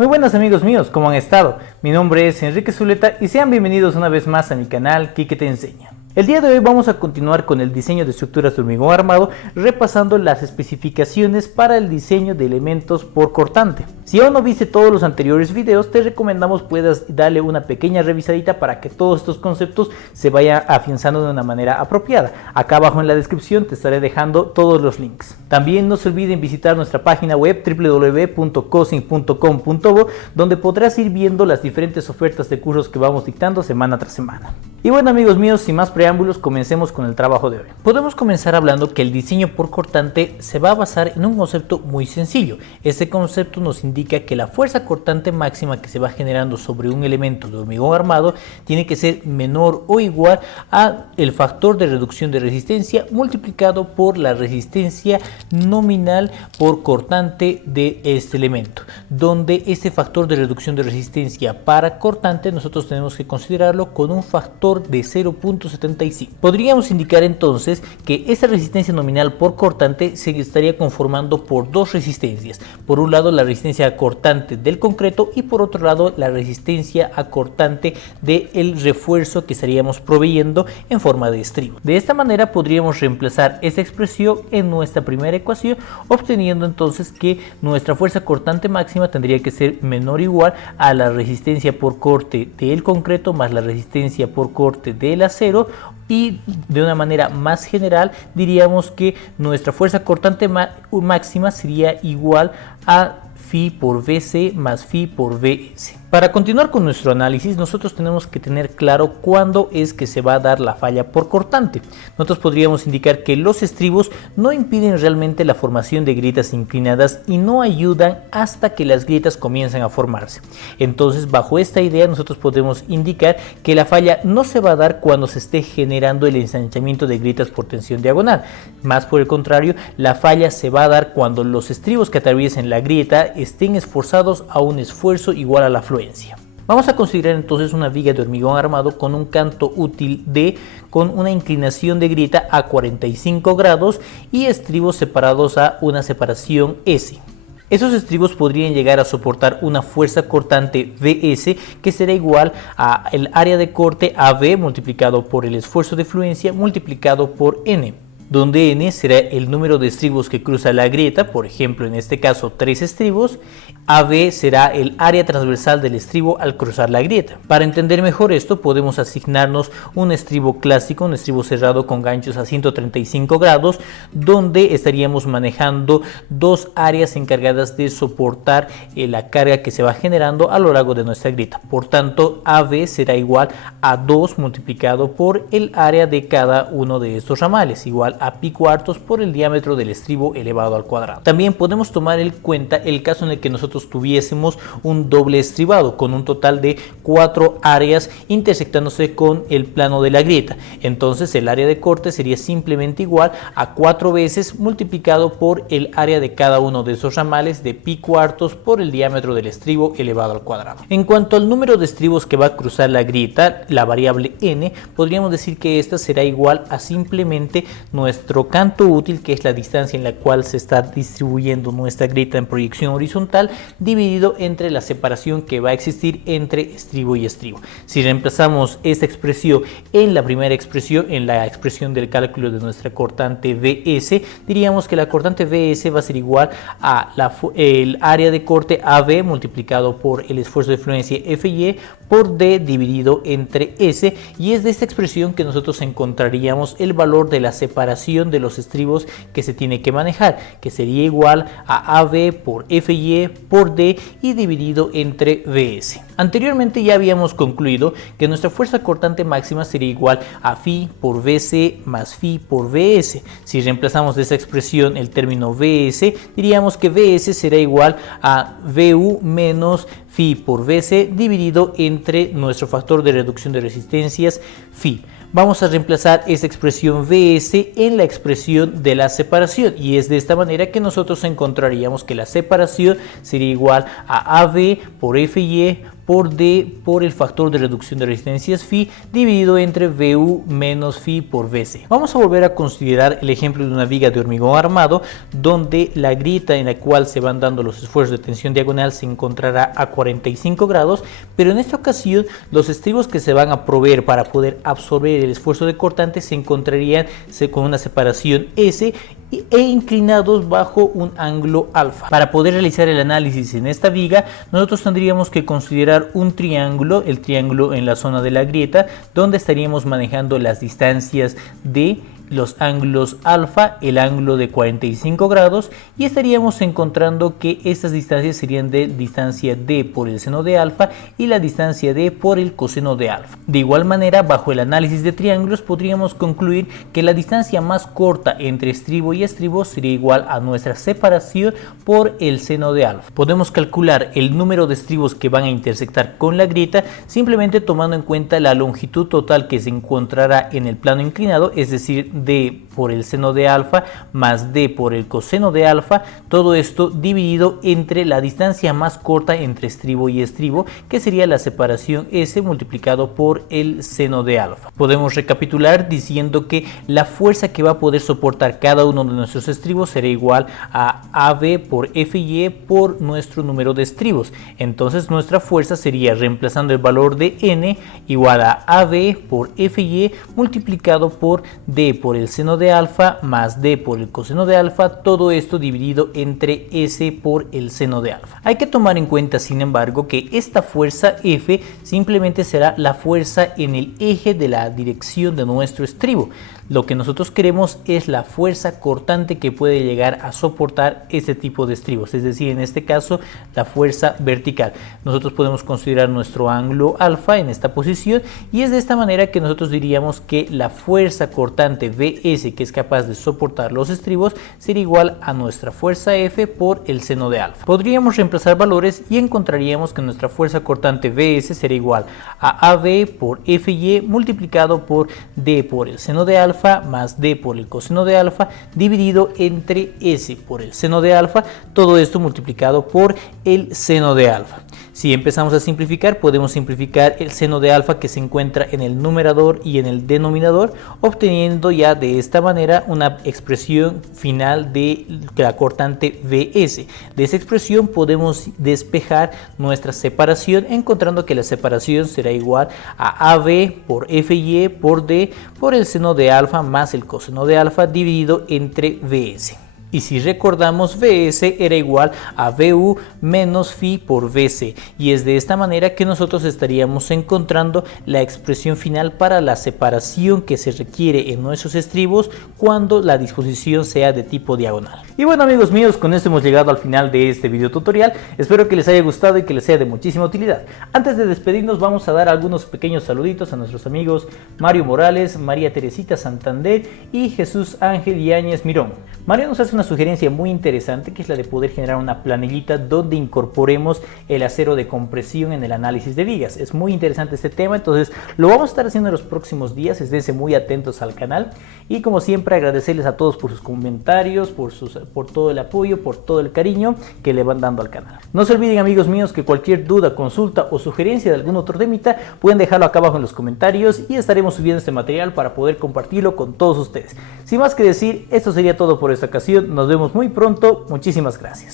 Muy buenas amigos míos, ¿cómo han estado? Mi nombre es Enrique Zuleta y sean bienvenidos una vez más a mi canal Quique te enseña. El día de hoy vamos a continuar con el diseño de estructuras de hormigón armado, repasando las especificaciones para el diseño de elementos por cortante. Si aún no viste todos los anteriores videos, te recomendamos puedas darle una pequeña revisadita para que todos estos conceptos se vayan afianzando de una manera apropiada. Acá abajo en la descripción te estaré dejando todos los links. También no se olviden visitar nuestra página web www.cosing.com.bo, donde podrás ir viendo las diferentes ofertas de cursos que vamos dictando semana tras semana. Y bueno amigos míos, sin más preámbulos, comencemos con el trabajo de hoy. Podemos comenzar hablando que el diseño por cortante se va a basar en un concepto muy sencillo. Este concepto nos indica que la fuerza cortante máxima que se va generando sobre un elemento de hormigón armado tiene que ser menor o igual a el factor de reducción de resistencia multiplicado por la resistencia nominal por cortante de este elemento, donde este factor de reducción de resistencia para cortante nosotros tenemos que considerarlo con un factor de 0.75. Podríamos indicar entonces que esta resistencia nominal por cortante se estaría conformando por dos resistencias. Por un lado la resistencia a cortante del concreto y por otro lado la resistencia a cortante del refuerzo que estaríamos proveyendo en forma de estribo. De esta manera podríamos reemplazar esta expresión en nuestra primera ecuación, obteniendo entonces que nuestra fuerza cortante máxima tendría que ser menor o igual a la resistencia por corte del concreto más la resistencia por corte del acero, y de una manera más general diríamos que nuestra fuerza cortante máxima sería igual a phi por Vc más phi por Vs. Para continuar con nuestro análisis, nosotros tenemos que tener claro cuándo es que se va a dar la falla por cortante. Nosotros podríamos indicar que los estribos no impiden realmente la formación de grietas inclinadas y no ayudan hasta que las grietas comiencen a formarse. Entonces, bajo esta idea, nosotros podemos indicar que la falla no se va a dar cuando se esté generando el ensanchamiento de grietas por tensión diagonal. Más por el contrario, la falla se va a dar cuando los estribos que atraviesen la grieta estén esforzados a un esfuerzo igual a la afluencia. Vamos a considerar entonces una viga de hormigón armado con un canto útil D con una inclinación de grieta a 45 grados y estribos separados a una separación S. Esos estribos podrían llegar a soportar una fuerza cortante Vs que será igual a el área de corte AB multiplicado por el esfuerzo de fluencia multiplicado por N, donde N será el número de estribos que cruza la grieta, por ejemplo en este caso 3 estribos, AB será el área transversal del estribo al cruzar la grieta. Para entender mejor esto podemos asignarnos un estribo clásico, un estribo cerrado con ganchos a 135 grados, donde estaríamos manejando dos áreas encargadas de soportar la carga que se va generando a lo largo de nuestra grieta. Por tanto, AB será igual a 2 multiplicado por el área de cada uno de estos ramales, igual a pi cuartos por el diámetro del estribo elevado al cuadrado. También podemos tomar en cuenta el caso en el que nosotros tuviésemos un doble estribado con un total de 4 áreas intersectándose con el plano de la grieta. Entonces el área de corte sería simplemente igual a 4 veces multiplicado por el área de cada uno de esos ramales de pi cuartos por el diámetro del estribo elevado al cuadrado. En cuanto al número de estribos que va a cruzar la grieta, la variable n, podríamos decir que esta será igual a simplemente nuestro canto útil, que es la distancia en la cual se está distribuyendo nuestra grieta en proyección horizontal, dividido entre la separación que va a existir entre estribo y estribo. Si reemplazamos esta expresión en la primera expresión, en la expresión del cálculo de nuestra cortante Vs, diríamos que la cortante Vs va a ser igual a el área de corte AB multiplicado por el esfuerzo de fluencia Fy por D dividido entre S, y es de esta expresión que nosotros encontraríamos el valor de la separación de los estribos que se tiene que manejar, que sería igual a AB por Fy por D y dividido entre Vs. Anteriormente ya habíamos concluido que nuestra fuerza cortante máxima sería igual a phi por Vc más phi por Vs. Si reemplazamos de esa expresión el término Vs, diríamos que Vs será igual a Vu menos phi por Vc dividido entre nuestro factor de reducción de resistencias phi. Vamos a reemplazar esta expresión Vs en la expresión de la separación, y es de esta manera que nosotros encontraríamos que la separación sería igual a AB por Fy por D por el factor de reducción de resistencias Φ dividido entre VU menos Φ por VC. Vamos a volver a considerar el ejemplo de una viga de hormigón armado donde la grieta en la cual se van dando los esfuerzos de tensión diagonal se encontrará a 45 grados, pero en esta ocasión los estribos que se van a proveer para poder absorber el esfuerzo de cortante se encontrarían con una separación S e inclinados bajo un ángulo alfa. Para poder realizar el análisis en esta viga, nosotros tendríamos que considerar un triángulo, el triángulo en la zona de la grieta, donde estaríamos manejando las distancias de los ángulos alfa, el ángulo de 45 grados, y estaríamos encontrando que estas distancias serían de distancia d por el seno de alfa y la distancia d por el coseno de alfa. De igual manera, bajo el análisis de triángulos podríamos concluir que la distancia más corta entre estribo y estribo sería igual a nuestra separación por el seno de alfa. Podemos calcular el número de estribos que van a intersectar con la grieta simplemente tomando en cuenta la longitud total que se encontrará en el plano inclinado, es decir, d por el seno de alfa más d por el coseno de alfa, todo esto dividido entre la distancia más corta entre estribo y estribo, que sería la separación S multiplicado por el seno de alfa. Podemos recapitular diciendo que la fuerza que va a poder soportar cada uno de nuestros estribos será igual a AB por FY por nuestro número de estribos. Entonces nuestra fuerza sería, reemplazando el valor de N, igual a AB por FY multiplicado por D por el seno de alfa más D por el coseno de alfa, todo esto dividido entre S por el seno de alfa. Hay que tomar en cuenta, sin embargo, que esta fuerza F simplemente será la fuerza en el eje de la dirección de nuestro estribo. Lo que nosotros queremos es la fuerza cortante que puede llegar a soportar este tipo de estribos, es decir, en este caso la fuerza vertical. Nosotros podemos considerar nuestro ángulo alfa en esta posición y es de esta manera que nosotros diríamos que la fuerza cortante Vs, que es capaz de soportar los estribos, sería igual a nuestra fuerza F por el seno de alfa. Podríamos reemplazar valores y encontraríamos que nuestra fuerza cortante Vs sería igual a AB por Fy multiplicado por D por el seno de alfa más D por el coseno de alfa dividido entre S por el seno de alfa, todo esto multiplicado por el seno de alfa. Si empezamos a simplificar, podemos simplificar el seno de alfa que se encuentra en el numerador y en el denominador, obteniendo ya de esta manera una expresión final de la cortante Vs. De esa expresión podemos despejar nuestra separación, encontrando que la separación será igual a AB por Fy por D por el seno de alfa más el coseno de alfa dividido entre Vs. Y si recordamos, Vs era igual a Vu menos Φ por Vc, y es de esta manera que nosotros estaríamos encontrando la expresión final para la separación que se requiere en nuestros estribos cuando la disposición sea de tipo diagonal. Y bueno, amigos míos, con esto hemos llegado al final de este video tutorial. Espero que les haya gustado y que les sea de muchísima utilidad. Antes de despedirnos, vamos a dar algunos pequeños saluditos a nuestros amigos Mario Morales, María Teresita Santander y Jesús Ángel Yáñez Mirón. Mario nos hace una sugerencia muy interesante, que es la de poder generar una planillita donde incorporemos el acero de compresión en el análisis de vigas. Es muy interesante este tema, entonces lo vamos a estar haciendo en los próximos días. Esténse muy atentos al canal y, como siempre, agradecerles a todos por sus comentarios, por todo el apoyo, por todo el cariño que le van dando al canal. No se olviden, amigos míos, que cualquier duda, consulta o sugerencia de algún otro temita pueden dejarlo acá abajo en los comentarios y estaremos subiendo este material para poder compartirlo con todos ustedes. Sin más que decir, esto sería todo por esta ocasión. Nos vemos muy pronto. Muchísimas gracias.